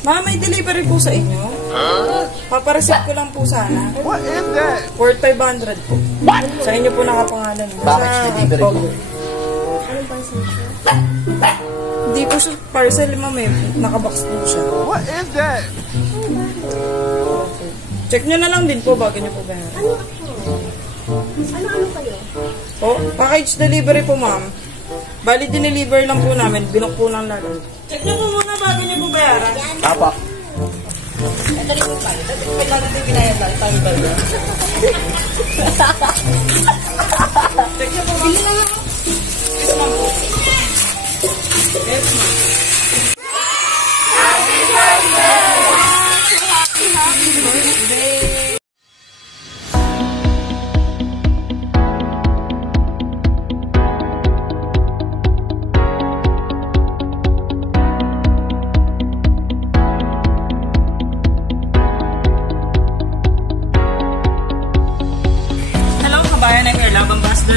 Ma'am, may delivery po sa inyo. Papareceive ko lang po sana. What is that? Worth 500 po. Sa inyo po nakapangalan. Bakit delivery po? Anong parcel siya? Hindi po siya parcel, ma'am eh. Nakabox po siya. What is that? Check nyo na lang din po bago nyo po bayaran. Ano ako? Ano kayo? Po, package delivery po, ma'am. Bali, dineliver lang po namin. Binok po ng lalo. Check nyo po muna bago nyo po bayaran. Apa. Ito rin po tayo. Kailangan natin binayad lang. Tayo ba yun? Check nyo po, ma'am. Sige lang ako. Yes, ma'am po. Yes, ma'am. Happy birthday! Happy birthday!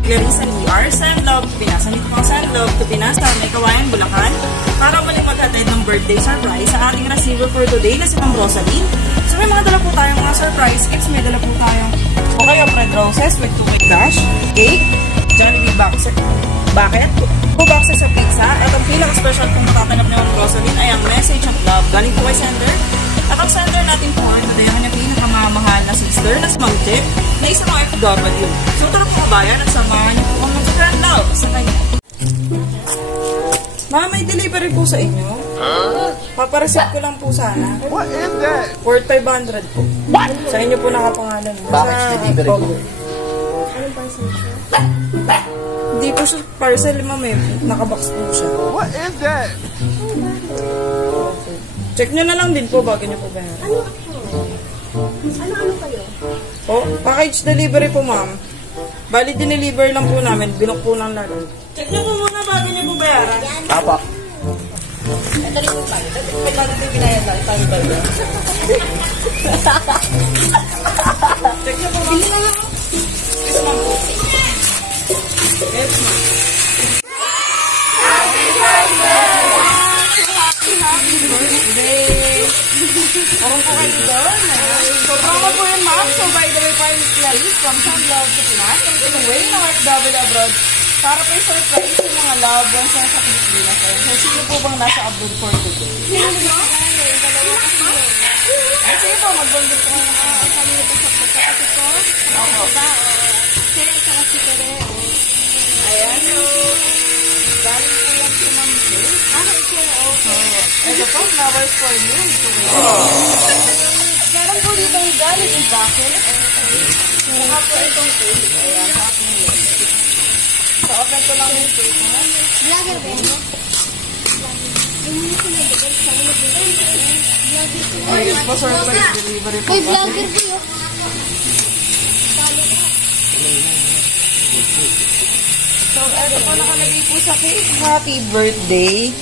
Garissa ER, Send Love to Pinas. Nandito pang Send Love to Pinas sa May Kawayan, Bulacan para muling maghatid ng birthday surprise sa ating receiver for today na si Ma'am Rosaline. So may mga dala po tayong mga surprise gifts. May dala po tayong bouquet of red roses with 2 cake dash, cake, Jollibee boxer, bucket, 2 boxes of pizza, at ang pinaka-special kung matatanggap ni Ma'am Rosaline ay ang message of love galing po kay sender. At ang sender natin po ay today ang kanyang pinakamamahal na sister na si Ma'am Tip na isang FW. So tara po kabayan at samahan niyo po ang mag-grand love sa kanya. Ma'am, may delivery po sa inyo. Papareceive ko lang po sana. What is that? Worth 500 po. Sa inyo po nakapangalan. Bakit delivery po? Anong parcel siya? Hindi po siya parcel, ma'am eh. Nakabox po siya. What is that? Check nyo na lang din po bago nyo po bayaran. Ano ako? Ano kayo? Po, package delivery po, ma'am. Bali, dineliver lang po namin. Binok po ng lalo. Check nyo po muna bago nyo po bayaran. Apa. Ito rin po tayo. Kailangan natin binayad lang. Tayo ba yun? Check nyo po, ma'am. Sige lang ako. Yes, ma'am po. Yes, ma'am. Happy birthday! Happy birthday! Parang po kayo doon. Sobrang mo po yun, ma'am. So, by the way, I'm Clarice from Send Love to Pinas. I'm giving away ng FW abroad para po i-surprise yung mga loved ones na sa Pilipinas. So, sino po bang nasa abroad for today? Sino mo? Ay, sige po, mag-bundle po ng Kanina pa sa pagkakasip ko? Opo. Sino isa kasi kere? Ayan, so, galing po lang si Ma'am Jill. Ito po, flowers for you. Meron po dito yung galing yung bucket. Saka po itong cake. Ayan, sa aking yun. So, open ko lang yung cake mo. Vlogger ba yun? Ayun po, surprise delivery po. Uy, vlogger ba yun? So, ito po nakalagay po sa cake. Happy birthday,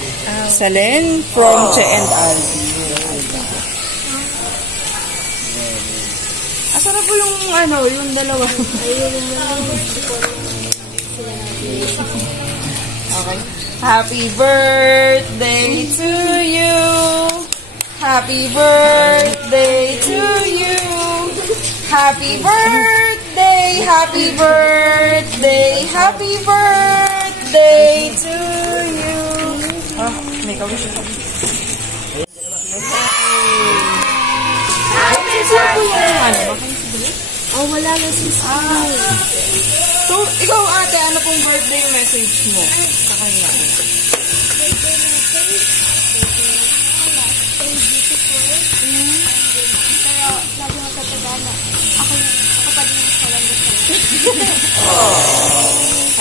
Salen from Che and Aldi. Asa na po yung, yung dalawa? Okay. Happy birthday to you. Happy birthday to you. Happy birthday, happy birthday, happy birthday to you. Ah, may kawish ito. Happy birthday! Oh, wala na si So, ikaw ate, ano pong birthday message mo sa kanya?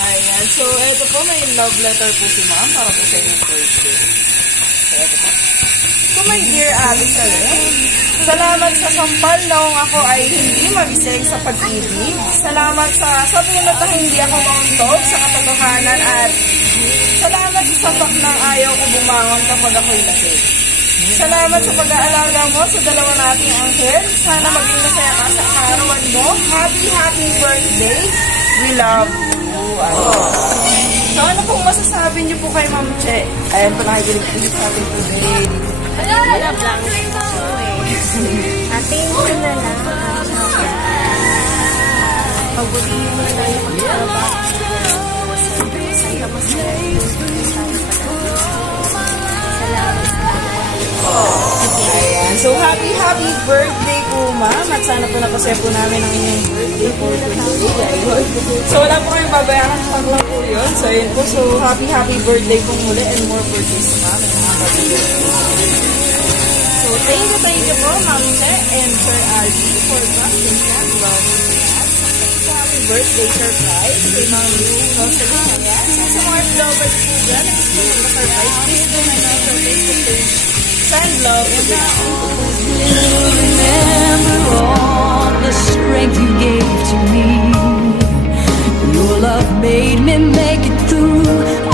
Ayan. So, eto po, may love letter po si ma'am para po sa inyong birthday. So, eto po. So, my dear Ate Salen, salamat sa sampal noong ako ay hindi mabisig sa pag-ibig. Salamat sa sabihin na hindi ako mauntog sa katotohanan at salamat sa sapak ng ayaw ko bumangon kapag ako'y lasing. Salamat sa pag-aalaga mo sa dalawa nating anghel. Sana maging masaya ka sa karawan mo. Happy birthday. We love you. So, ano pong masasabi niyo po kay Ma'am Che? Ayan po nakikinig po sa atin today. Wala blank ito eh. Ating mo na lang. Pagbutihin mo na lang yung pagkatrabaho. Masaya masaya. Ayan. So, happy birthday po, ma'am. At sana po napasaya po namin ang inyong birthday for today. So, wala po kayong babayaran pag lang po yun. So, ayun po. So, happy birthday po muli and more birthdays po namin. So, thank you po, Ma'am Che and Sir RG for trusting and loving us. Happy birthday surprise kay Ma'am Rosalie. Ayan. So, sa mga lovers po dyan, surprise, please do na sa Facebook page. Send love and remember all the strength you gave to me. Your love made me make it through.